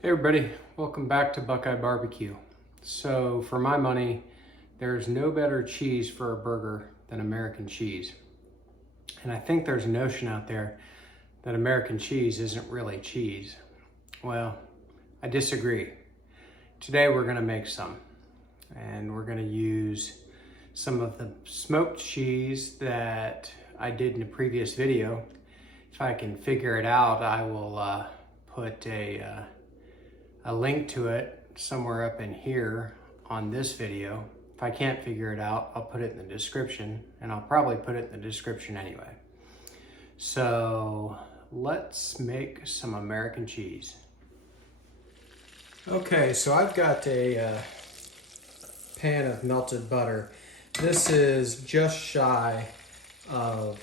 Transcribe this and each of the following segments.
Hey everybody, welcome back to Buckeye Barbecue. So for my money, there's no better cheese for a burger than American cheese. And I think there's a notion out there that American cheese isn't really cheese. Well, I disagree. Today we're gonna make some. And we're gonna use some of the smoked cheese that I did in a previous video. If I can figure it out, I will put a link to it somewhere up in here on this video. If I can't figure it out, I'll put it in the description, and I'll probably put it in the description anyway. So let's make some American cheese. Okay, so I've got a pan of melted butter. This is just shy of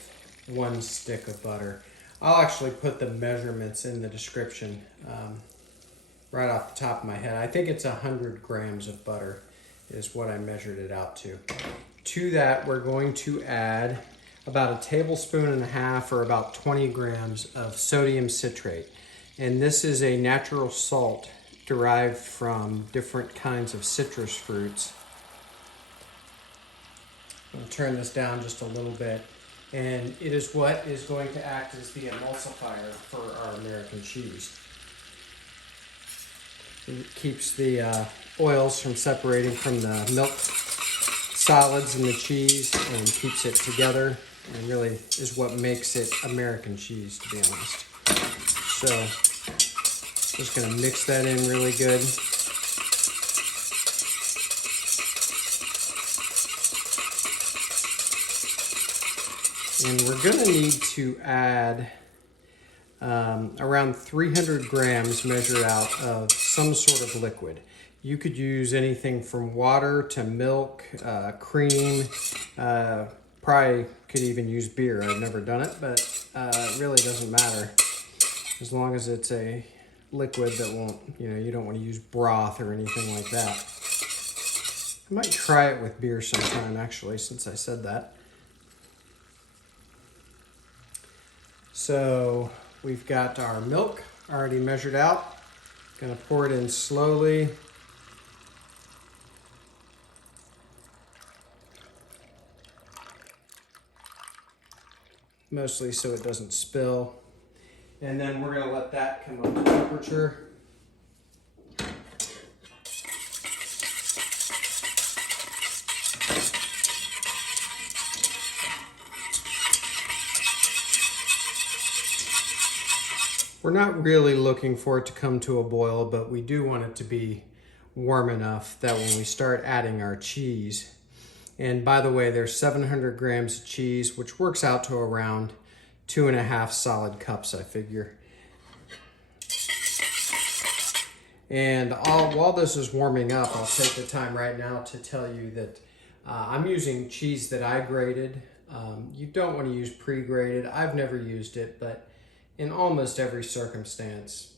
1 stick of butter. I'll actually put the measurements in the description. Right off the top of my head, I think it's 100 grams of butter is what I measured it out to. To that, we're going to add about 1.5 tablespoons or about 20 grams of sodium citrate. And this is a natural salt derived from different kinds of citrus fruits. I'll turn this down just a little bit. And it is what is going to act as the emulsifier for our American cheese. It keeps the oils from separating from the milk solids in the cheese and keeps it together, and really is what makes it American cheese, to be honest. So just going to mix that in really good. And we're going to need to add around 300 grams measured out of some sort of liquid. You could use anything from water to milk, cream, probably could even use beer. I've never done it, but it really doesn't matter as long as it's a liquid that won't, you don't want to use broth or anything like that. I might try it with beer sometime, actually, since I said that. So we've got our milk already measured out. Gonna pour it in slowly. Mostly so it doesn't spill. And then we're gonna let that come up to temperature. We're not really looking for it to come to a boil, but we do want it to be warm enough that when we start adding our cheese, and by the way, there's 700 grams of cheese, which works out to around 2.5 solid cups, I figure. And while this is warming up, I'll take the time right now to tell you that I'm using cheese that I grated. You don't want to use pre-grated. I've never used it, but in almost every circumstance,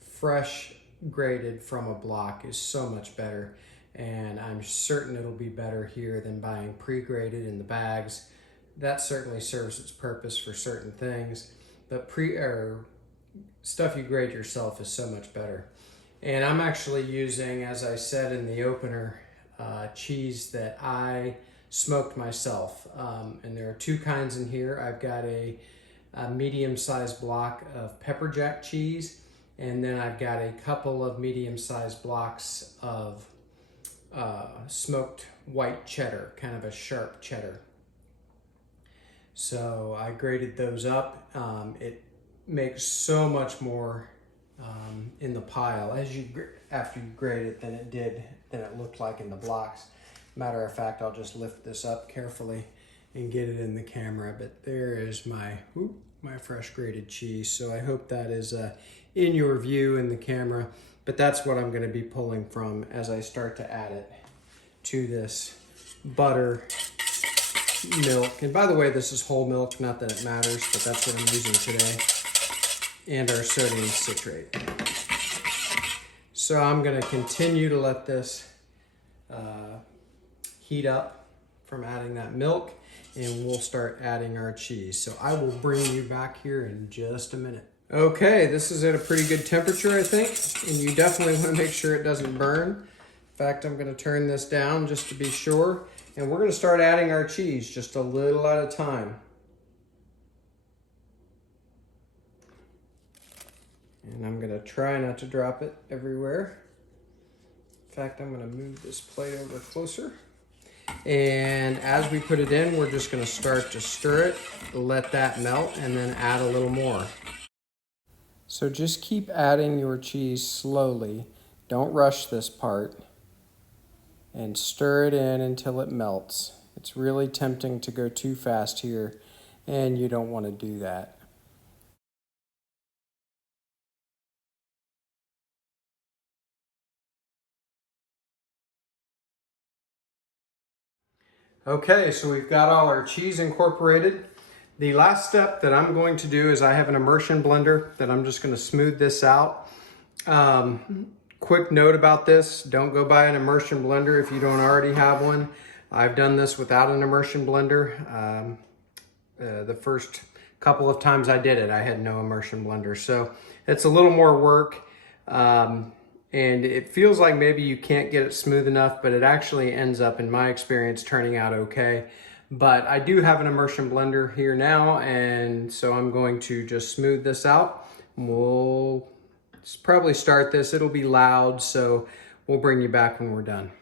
fresh grated from a block is so much better, and I'm certain it'll be better here than buying pre-grated in the bags. That certainly serves its purpose for certain things, but stuff you grate yourself is so much better. And I'm actually using, as I said in the opener, cheese that I smoked myself. And there are 2 kinds in here. I've got a medium-sized block of pepper jack cheese, and then I've got a couple of medium-sized blocks of smoked white cheddar, kind of a sharp cheddar. So I grated those up. It makes so much more in the pile after you grate it than it looked like in the blocks. Matter of fact, I'll just lift this up carefully and get it in the camera, but there is my fresh grated cheese. So I hope that is in your view in the camera, but that's what I'm going to be pulling from as I start to add it to this butter, milk. And by the way, this is whole milk, not that it matters, but that's what I'm using today, and our sodium citrate. So I'm going to continue to let this heat up from adding that milk, and we'll start adding our cheese. So I will bring you back here in just a minute. Okay, this is at a pretty good temperature, I think, and you definitely want to make sure it doesn't burn. In fact, I'm going to turn this down just to be sure, and we're going to start adding our cheese just a little at a time. And I'm going to try not to drop it everywhere. In fact, I'm going to move this plate over closer. And as we put it in, we're just going to start to stir it, let that melt, and then add a little more. So just keep adding your cheese slowly. Don't rush this part. And stir it in until it melts. It's really tempting to go too fast here, and you don't want to do that. Okay, so we've got all our cheese incorporated. The last step that I'm going to do is I have an immersion blender that I'm just going to smooth this out. Quick note about this, don't go buy an immersion blender if you don't already have one. I've done this without an immersion blender. The first couple of times I did it, I had no immersion blender. So it's a little more work. And it feels like maybe you can't get it smooth enough, but it actually ends up, in my experience, turning out okay. But I do have an immersion blender here now, and so I'm going to just smooth this out. We'll probably start this. It'll be loud, so we'll bring you back when we're done.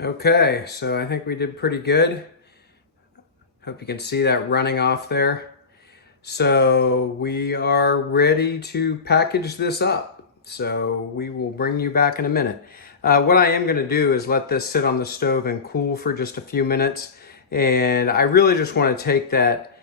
Okay, so I think we did pretty good. Hope you can see that running off there. So we are ready to package this up. So we will bring you back in a minute. What I am gonna do is let this sit on the stove and cool for just a few minutes. And I really just wanna take that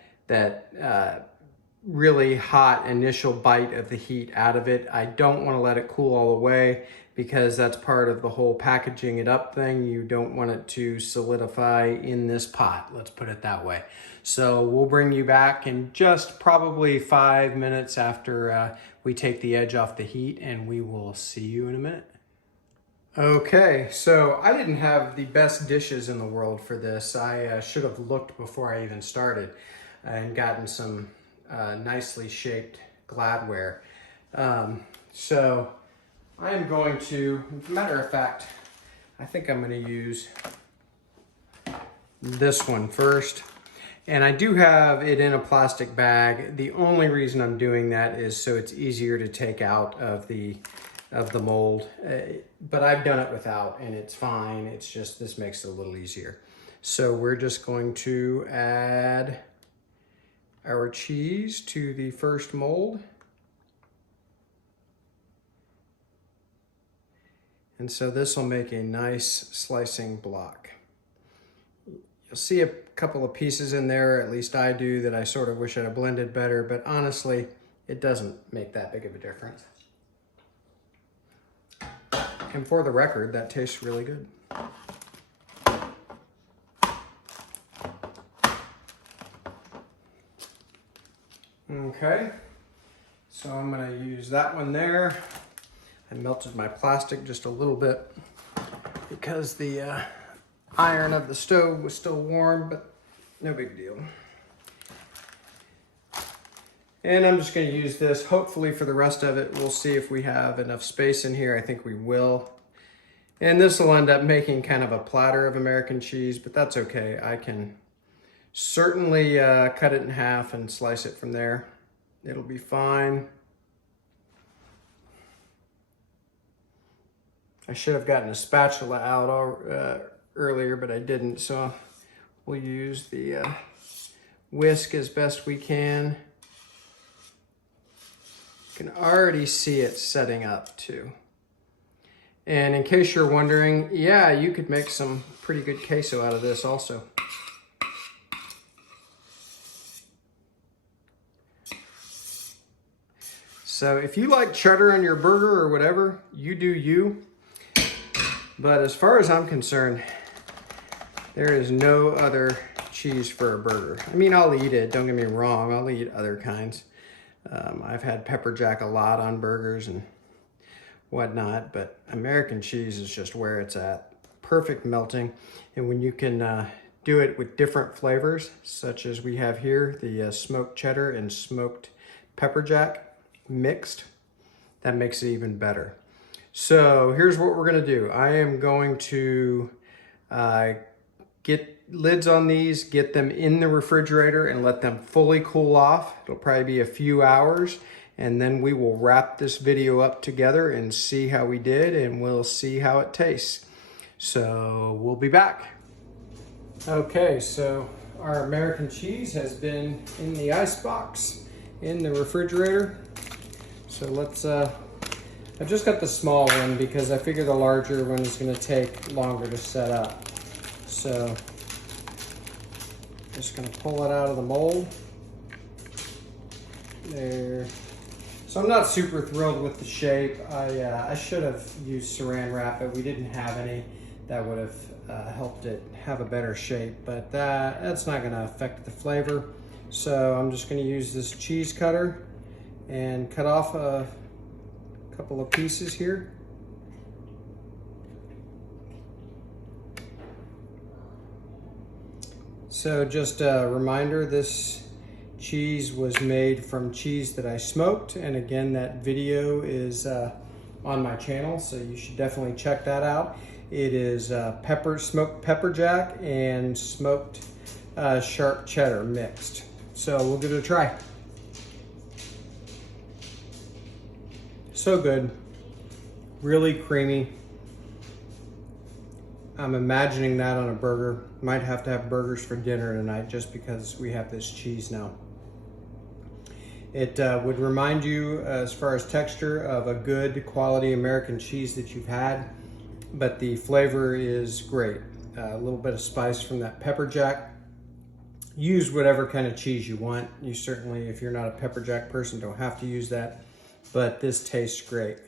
really hot initial bite of the heat out of it. I don't want to let it cool all the way because that's part of the whole packaging it up thing. You don't want it to solidify in this pot, let's put it that way. So we'll bring you back in just probably 5 minutes after we take the edge off the heat, and we will see you in a minute. Okay, so I didn't have the best dishes in the world for this. I should have looked before I even started and gotten some nicely shaped Gladware. So I am going to, as a matter of fact, I think I'm going to use this one first. And I do have it in a plastic bag. The only reason I'm doing that is so it's easier to take out of the mold. But I've done it without, and it's fine. It's just, this makes it a little easier. So we're just going to add our cheese to the first mold. And so this will make a nice slicing block. You'll see a couple of pieces in there, at least I do, that I sort of wish I'd have blended better, but honestly, it doesn't make that big of a difference. And for the record, that tastes really good. Okay, so I'm gonna use that one there. I melted my plastic just a little bit because the iron of the stove was still warm, but no big deal. And I'm just gonna use this, hopefully for the rest of it. We'll see if we have enough space in here. I think we will. And this will end up making kind of a platter of American cheese, but that's okay. I can certainly cut it in half and slice it from there. It'll be fine. I should have gotten a spatula out earlier, but I didn't, so we'll use the whisk as best we can. You can already see it setting up too. And in case you're wondering, yeah, you could make some pretty good queso out of this also. So if you like cheddar on your burger or whatever, you do you. But as far as I'm concerned, there is no other cheese for a burger. I mean, I'll eat it, don't get me wrong, I'll eat other kinds. I've had pepper jack a lot on burgers and whatnot, but American cheese is just where it's at. Perfect melting, and when you can do it with different flavors, such as we have here, the smoked cheddar and smoked pepper jack mixed, that makes it even better. So here's what we're gonna do. I am going to get lids on these, get them in the refrigerator and let them fully cool off. It'll probably be a few hours, and then we will wrap this video up together and see how we did, and we'll see how it tastes. So we'll be back. Okay, so our American cheese has been in the ice box in the refrigerator. So let's, I just got the small one because I figure the larger one is gonna take longer to set up. So just gonna pull it out of the mold. There. So I'm not super thrilled with the shape. I should have used saran wrap, but we didn't have any that would have helped it have a better shape, but that's not gonna affect the flavor. So I'm just gonna use this cheese cutter and cut off a couple of pieces here. So just a reminder, this cheese was made from cheese that I smoked, and again, that video is on my channel, so you should definitely check that out. It is smoked pepper jack and smoked sharp cheddar mixed. So we'll give it a try. So good, really creamy. I'm imagining that on a burger. Might have to have burgers for dinner tonight just because we have this cheese now. It would remind you, as far as texture, of a good quality American cheese that you've had, but the flavor is great. A little bit of spice from that pepper jack. Use whatever kind of cheese you want. You certainly, if you're not a pepper jack person, don't have to use that, but this tastes great.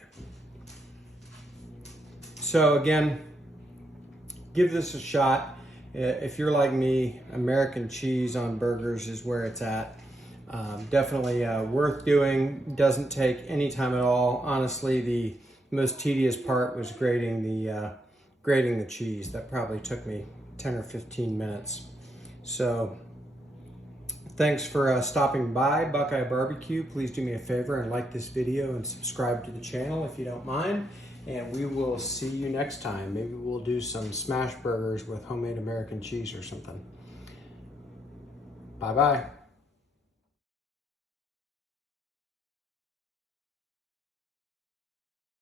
So again, give this a shot. If you're like me, American cheese on burgers is where it's at. Definitely worth doing. Doesn't take any time at all. Honestly, the most tedious part was grating the cheese. That probably took me 10 or 15 minutes. So thanks for stopping by Buckeye Barbecue. Please do me a favor and like this video and subscribe to the channel if you don't mind. And we will see you next time. Maybe we'll do some smash burgers with homemade American cheese or something. Bye-bye.